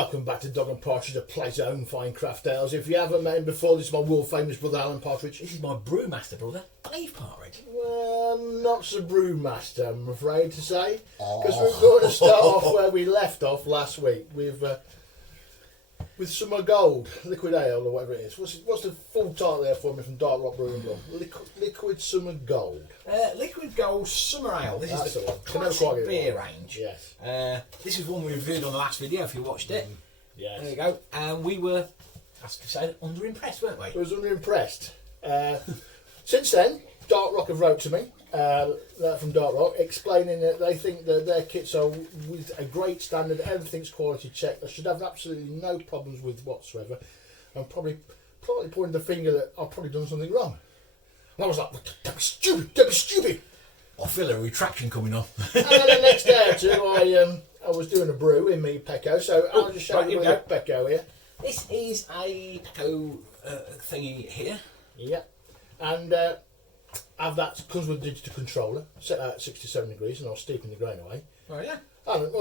Welcome back to Dog and Partridge, a place of own fine craft ales. If you haven't met him before, this is my world famous brother Alan Partridge. This is my brewmaster brother, Dave Partridge. Well, not so brewmaster, I'm afraid to say, because we're going to start off where we left off last week with Summer Gold Liquid Ale or whatever it is. What's the full title there for me from Dark Rock Brewing? Liquid Summer Gold. Liquid Gold Summer Ale. This That's is the the one. classic beer range. Yes. This is one we reviewed on the last video. If you watched it, Yes. there you go. And we were, as I said, underimpressed, weren't we? I was underimpressed. Since then, Dark Rock have wrote to me, from Dark Rock, explaining that they think that their kits are with a great standard, everything's quality checked. They should have absolutely no problems with whatsoever. And probably pointing the finger that I've probably done something wrong. And I was like, that'd be stupid. I feel a retraction coming on. And then the next day or two, I was doing a brew in me Pecco, so I'll just show you the Pecco here. This is a Pecco thingy here. Yeah, and that comes with a digital controller, set out at 67 degrees, and I'll steeping the grain away. Oh yeah. And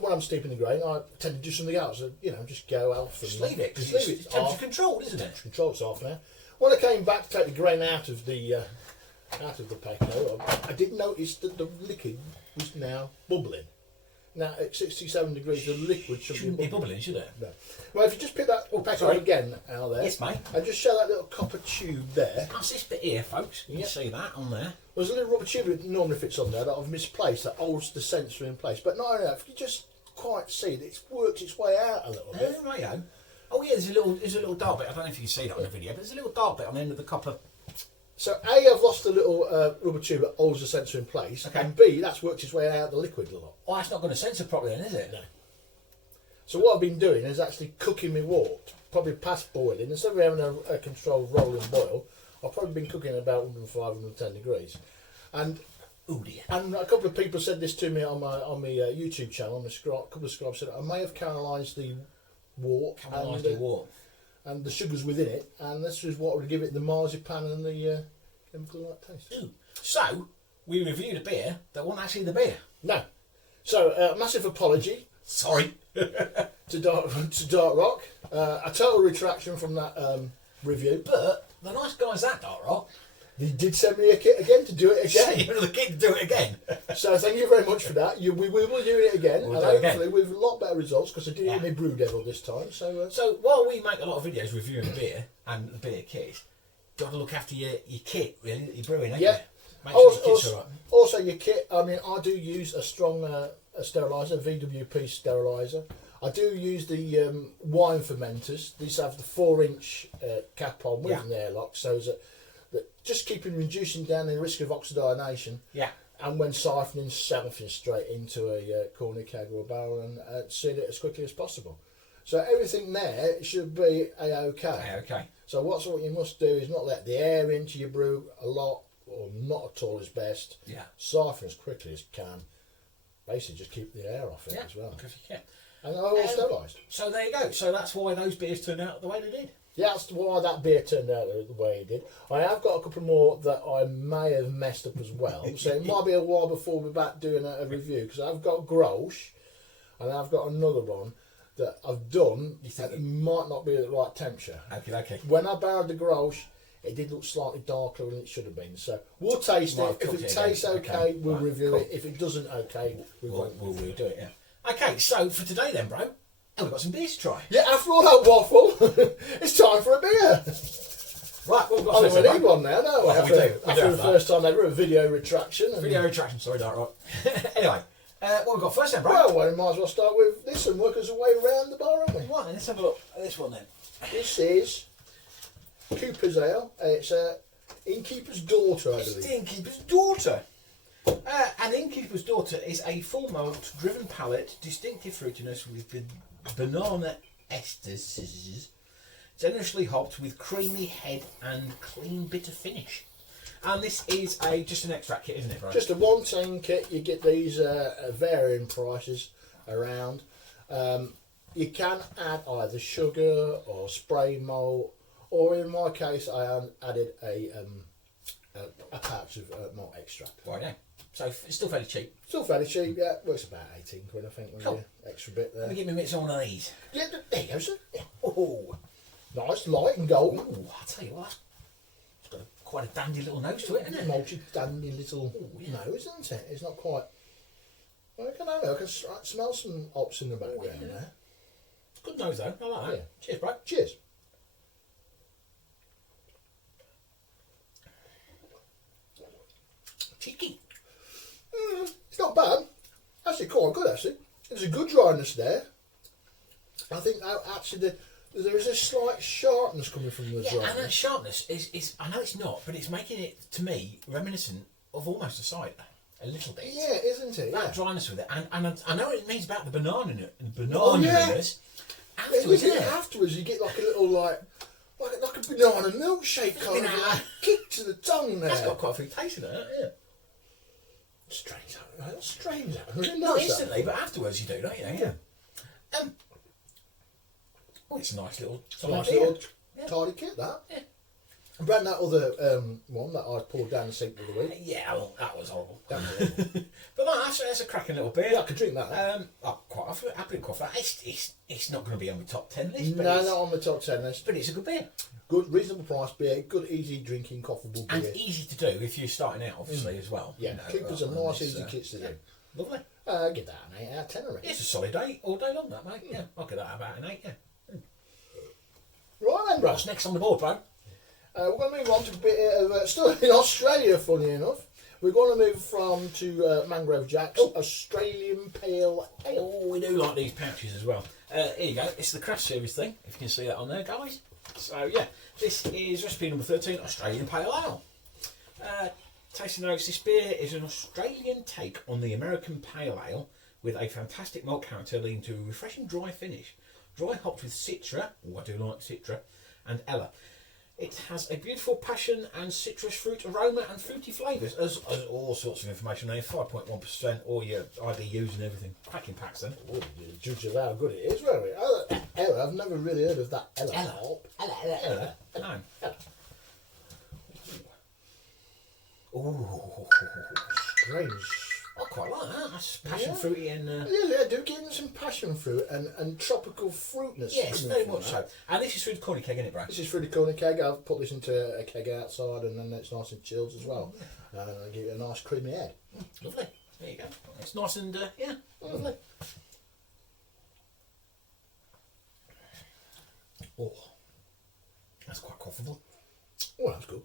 when I'm steeping the grain, I tend to do something else. Just go off and Just leave it. Just leave it. It's temperature controlled, isn't it? Temperature controlled. It's off now. When I came back to take the grain out of the Pecco, I did notice that the liquid was now bubbling. Now at 67 degrees, the liquid Shouldn't be bubbling, should it? No. Well, if you just pick that Pecco again out there, Yes, mate. and just show that little copper tube there. That's this bit here, folks. You can see that on there. There's a little rubber tube that normally fits on there that I've misplaced that holds the sensor in place. But not only that, if you just quite see it, it's worked its way out a little bit. Righto. Oh yeah, there's a little dark bit. I don't know if you can see that on the video, but there's a little dark bit on the end of the copper. So A, I've lost the little rubber tube that holds the sensor in place, Okay. and B, that's worked its way out the liquid a lot. Oh, that's not going to sensor properly then, is it? No. So what I've been doing is actually cooking my wort, probably past boiling. Instead of having a controlled rolling boil, I've probably been cooking about 105, 110 degrees. And Oh dear. And a couple of people said this to me on my YouTube channel. A couple of scribes said I may have caramelised the wort and the sugars within it, and this is what would give it the marzipan and the chemical-like taste. Ooh. So we reviewed a beer that wasn't actually the beer. No. So massive apology. Sorry. to Dark Rock. A total retraction from that review. But the nice guys at Dark Rock. They did send me a kit again to do it again. The kid to do it again. So thank you very much for that. We will do it again, We'll and do it hopefully with a lot better results because I did it with my Brew Devil this time. So while we make a lot of videos reviewing beer and the beer kit, you've got to look after your kit really that you're brewing, ain't you? Make sure your kit's all right. Also your kit. I mean, I do use a strong steriliser, VWP steriliser. I do use the wine fermenters. These have the 4-inch cap on with an airlock, so that just reducing down the risk of oxidation. Yeah. And when siphoning, something straight into a corner keg or a barrel and seal it as quickly as possible. So everything there should be a-okay. Okay. So what you must do is not let the air into your brew a lot, or not at all is best. Yeah. Siphon as quickly as you can. Basically just keep the air off it as well. Because you can. And they're all sterilised. So there you go. So that's why those beers turned out the way they did. Yeah, that's why that beer turned out the way it did. I have got a couple more that I may have messed up as well. So it might be a while before we're back doing a review, because I've got Grolsch and I've got another one that I've done that might not be at the right temperature. Okay. When I barreled the Grolsch, it did look slightly darker than it should have been. So we'll taste it. If it tastes okay, we'll review it. If it doesn't we won't. We'll redo it. Yeah. Okay, so for today then, bro, we've got some beers to try. Yeah, after all that waffle, it's time for a beer. Right, well, we've got we need one now, don't we? Well, after the first time ever, a video retraction. Video retraction, sorry, Dark Rock. Anyway, what we've got first then, bro? Well, we might as well start with this and work us way around the bar, haven't we? Right, let's have a look at this one then. This is Cooper's Ale. It's Innkeeper's Daughter, I believe. It's Innkeeper's Daughter. An Innkeeper's Daughter is a full malt driven palate, distinctive fruitiness with banana esters, generously hopped with creamy head and clean bitter finish. And this is just an extract kit, isn't it, Brian? Just a 110 kit. You get these varying prices around. You can add either sugar or spray malt, or in my case, I added a pouch of malt extract. Right, yeah. So it's still fairly cheap. Still fairly cheap, yeah. Works about 18 quid, I think, with Cool. the extra bit there. Let me get my mitts on one of these. Yeah, there you go, sir. Yeah. Oh, Nice, light and gold. I'll tell you what, it's got quite a dandy little nose to it, hasn't it? Multi-dandy little nose, isn't it? It's not quite... Well, I can smell some hops in the background there. It's a good nose though, I like that. Yeah. Cheers, bro. Cheers. Cheeky. It's not bad. Actually, quite good, actually. There's a good dryness there. I think actually there is a slight sharpness coming from the Yeah, dryness. and that sharpness is, I know it's not, but it's making it, to me, reminiscent of almost a cider. A little bit. Yeah, isn't it? That Yeah. dryness with it. And I know it means about the banana Oh, yeah. banana-ness. Afterwards, Afterwards, you get like a little like a banana milkshake kind of like kick to the tongue there. That's got quite a few taste in it, yeah. Strange. That's strange. That. I didn't Not notice instantly, but afterwards you do, don't you? Yeah. Oh, it's a nice little... Nice little tidy kit, that. Yeah. And Brad, that other one that I poured down the sink the other week. Yeah, well, that was horrible. That was it. But that's a cracking little beer. Yeah, I could drink that. I'm quite happy with that. It's not going to be on the top 10 list, but, No, not on the top 10 list. but it's a good beer. Good, reasonable price beer. Good, easy drinking, quaffable beer. And easy to do if you're starting out, obviously, as well. Yeah, You know, Cooper's a rather nice, than easy this, kits to do. Lovely. Give that an 8 out of 10 already. It's a solid 8 all day long, that, mate. Yeah, I'll give that about an 8, yeah. Right then, Brad. What's next on the board, bro? We're going to move on to a bit of still in Australia, funny enough. We're going to move to Mangrove Jack's Australian Pale Ale. Oh, we do like these pouches as well. Here you go. It's the craft series thing, if you can see that on there, guys. So, yeah, this is recipe number 13, Australian Pale Ale. Tasting notes, this beer is an Australian take on the American Pale Ale with a fantastic malt character leading to a refreshing dry finish. Dry hopped with Citra, I do like Citra, and Ella. It has a beautiful passion and citrus fruit aroma and fruity flavours, as all sorts of information there, 5.1%, all your IBUs and everything. Cracking packs then. Oh, you judge of how good it is, won't we? Ella, I've never really heard of that Ella. Ella. No. Ooh. Strange. I quite like that. That's passion fruity and... Yeah, do getting some passion fruit and tropical fruitness. Yes, coming very from much so. that. And this is through the corny keg, isn't it, bro? This is through the corner keg. I've put this into a keg outside and then it's nice and chilled as well. And I give it a nice creamy head. Lovely. There you go. It's nice and, lovely. Oh, that's quite quaffable. Oh, that's good.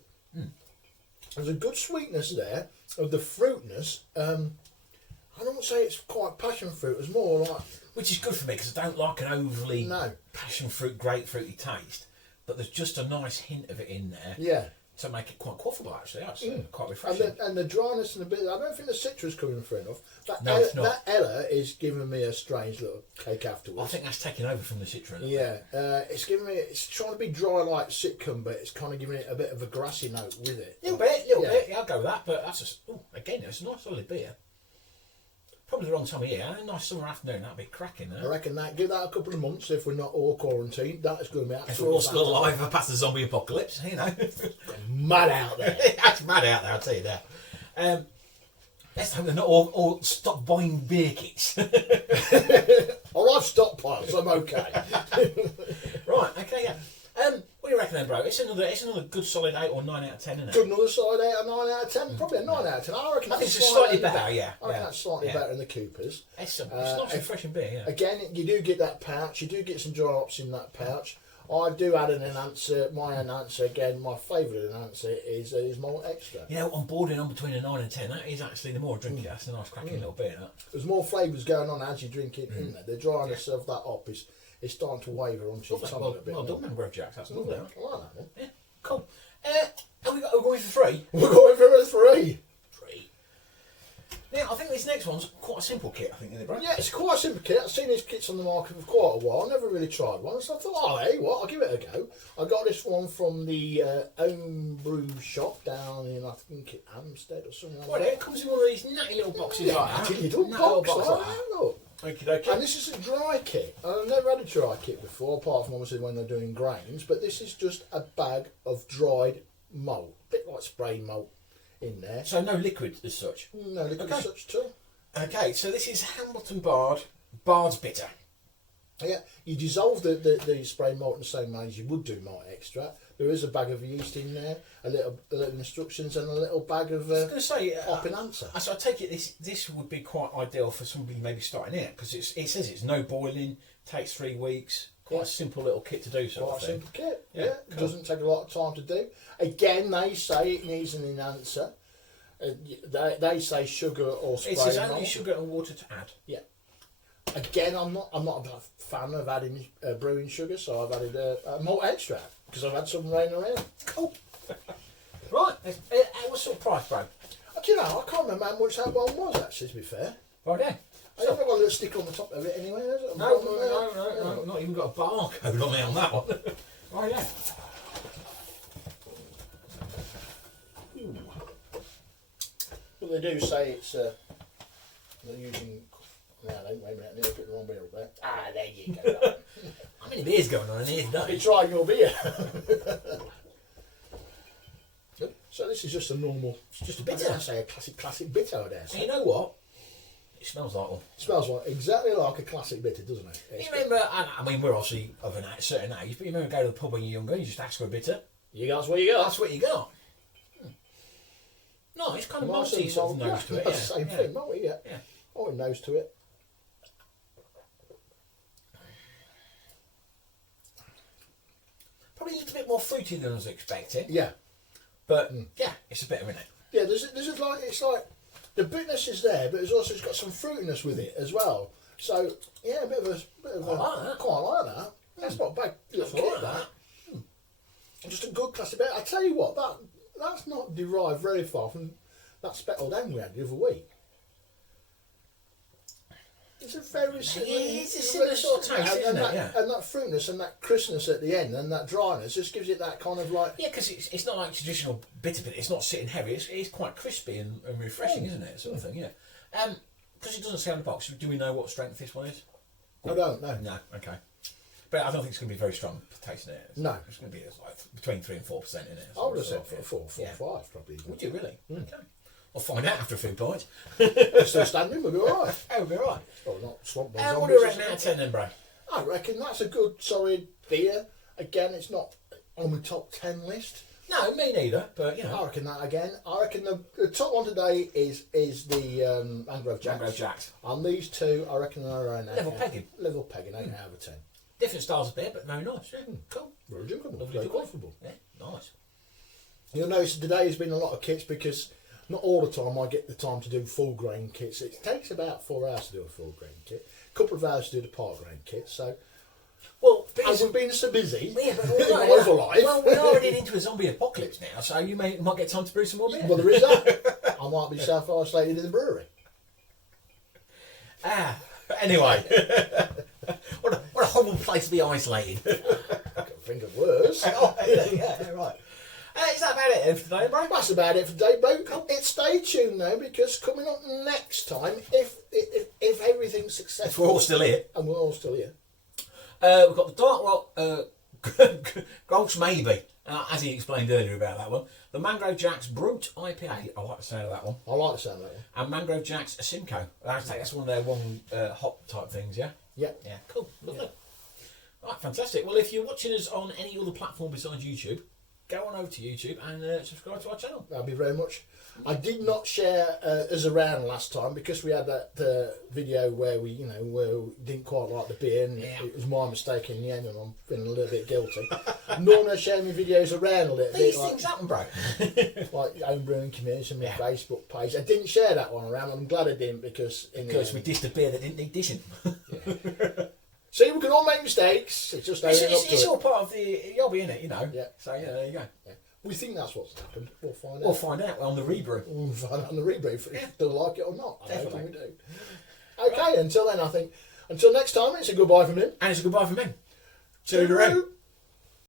There's a good sweetness there of the fruitness. I don't say it's quite passion fruit. It's more like... Which is good for me because I don't like an overly No. passion fruit, grapefruity taste. But there's just a nice hint of it in there Yeah. to make it quite quaffable, actually. That's quite And refreshing. the dryness and the bit... I don't think the citrus coming through enough. No, it's not. That Ella is giving me a strange little cake afterwards. I think that's taken over from the Citra. Yeah, it's giving me. It's trying to be dry like sitcom, but it's kind of giving it a bit of a grassy note with it. Little bit. Yeah. Yeah, I'll go with that. But that's just, again, it's a nice solid beer. Probably the wrong time of year. A nice summer afternoon, that'd be cracking. I reckon that give that a couple of months if we're not all quarantined. That is going to be absolutely. If we're all still alive past the zombie apocalypse, you know. Mad out there. That's mad out there, I'll tell you that. Let's hope they're not all stop buying beer kits. I'll have stockpiles. I'm okay. Right, okay, yeah. What do you reckon then, bro? It's another good solid 8 or 9 out of 10, isn't it? Good another side 8 or 9 out of 10. Probably a 9 out of 10. I reckon I think that's it's slightly better, I yeah. reckon that's slightly better than the Coopers. It's nice refreshing beer, yeah. Again, you do get that pouch. You do get some dry hops in that pouch. I do add an enhancer. My enhancer, again, my favourite enhancer is malt extra. You know, I'm bordering on between a 9 and 10. That is actually the more I drink it. That's a nice cracking little beer, that. There's more flavours going on as you drink it in there. The dryness of that hop is starting to waver onto your tongue a bit. Well done, Mangrove Jack. That's lovely. I like that one. Yeah, cool. We're going for 3. We're going for a 3. 3. Now, I think this next one's quite a simple kit, I think, isn't it, bro? Yeah, it's quite a simple kit. I've seen these kits on the market for quite a while. Never really tried one. So I thought, oh, hey, what? I'll give it a go. I got this one from the Home Brew shop down in, I think, Hampstead or something like Well, that. it comes in one of these natty little boxes like that. Natty little Natty little box like like that. that, look. Okie dokie. And this is a dry kit. I've never had a dry kit before, apart from obviously when they're doing grains. But this is just a bag of dried malt, a bit like spray malt. in there. So no liquid as such. No liquid as such too. Okay, so this is Hamilton Bard's bitter. Yeah, you dissolve the spray malt in the same way as you would do malt extract. There is a bag of yeast in there, a little instructions, and a little bag of I was going to say, hopping answer. So I take it this would be quite ideal for somebody maybe starting out, because it says it's no boiling, takes 3 weeks, quite a simple little kit to do. Quite a simple kit. Yeah, cool. It doesn't take a lot of time to do. Again, they say it needs an enhancer. They say sugar or spray It says malt. only sugar and water to add. Yeah. Again, I'm not a fan of adding brewing sugar, so I've added a malt extract because I've had some laying around. Cool. Right. What sort of price, bro? Do you know, I can't remember how much that one was actually, to be fair. Right there. I haven't got a little sticker on the top of it anyway, has it? No, not even got a barcode on it on that one. Right there. Well, they do say it's they're using. No, wait a minute, I put the wrong beer up there. Ah, there you go. How many beers going on in here Be today? trying your beer. So this is just a normal, Just a bitter. I say a classic bitter, I dare And say. you know what? It smells like one. Smells like exactly like a classic bitter, doesn't it? You remember, I mean, we're obviously of a certain age, but you remember going to the pub when you're younger, you just ask for a bitter? You got what you got. That's what you got. No, it's kind of malty sort of nose to it. That's the same thing, malty, yeah. Yeah. Malty nose to it. Probably a little bit more fruity than I was expecting. Yeah. But, yeah, it's a bitter, isn't it? Yeah, there's like, it's like, the bitterness is there, but it's also got some fruitiness with it as well. So, yeah, a bit of I like that. quite like that. That's not a bad little I like kit, that. Just a good classic bitter. I tell you what, that's not derived very far from that speckled hen we had the other week. It's a very similar, It's a similar sort of taste, isn't it? Yeah. And that fruitiness and that crispness at the end and that dryness just gives it that kind of like... Yeah, because it's not like traditional bitter. It's not sitting heavy. It's quite crispy and refreshing, isn't it? Sort of thing, yeah. Because it doesn't say on the box, do we know what strength this one is? I don't know. No, okay. But I don't think it's going to be very strong tasting it. No. It's going to be like between 3 and 4% in it. I would have said 4, 5 probably. Would you really? Okay. I'll find out after a few pints. Still standing, we'll be alright. Oh, we'll be alright. Oh, not swamp What do you reckon out of 10 then, bro? I reckon that's a good solid beer. Again, it's not on the top 10 list. No, me neither, but you know. I reckon that again. I reckon the top one today is the Mangrove Jack. Mangrove Jacks. And these two, I reckon are around Level pegging. Level pegging, 8 out of 10. Different styles of beer, but very nice. Yeah. Cool. Very drinkable, Lovely very to drink. comfortable. Yeah, nice. You'll notice today has been a lot of kits because not all the time I get the time to do full grain kits. It takes about 4 hours to do a full grain kit, a couple of hours to do the part grain kit. So, Well, as we've been so busy yeah, but in my other life, well, we're already into a zombie apocalypse now, so you might get time to brew some more beer. well, there is that. I might be self-isolated in the brewery. Anyway. what a horrible place to be isolated. I can think of worse. yeah, right. Is that about it then for today, bro? That's about it for today, bro. Stay tuned though, because coming up next time, if everything's successful, If we're all still here. and we're all still here, We've got the Dark Rock Grolsch Maybe, as he explained earlier about that one. The Mangrove Jack's Brute IPA, I like the sound of that one. I like the sound of that one. And Mangrove Jack's Simcoe. That's one of their hop type things, yeah? Yeah. Yeah, cool. Lovely. Right, fantastic. Well, if you're watching us on any other platform besides YouTube, go on over to YouTube and subscribe to our channel. That'd be very much. I did not share us around last time because we had that video where we didn't quite like the beer, and it was my mistake in the end, and I'm feeling a little bit guilty. Normally I share my videos around a little These bit, things happen, bro. like own brewing community and my Facebook page. I didn't share that one around. I'm glad I didn't because we dissed a beer that didn't need dishing. See, we can all make mistakes. It's just It's all part of the hobby, innit? You know. Yeah. So yeah, there you go. Yeah. We think that's what's happened. We'll find out. We'll find out on the rebrew. We'll find out on the rebrew if we still like it or not. I don't Definitely. think we do. Okay, until then, I think. Until next time, it's a goodbye from him. And it's a goodbye from me. Toodaloo.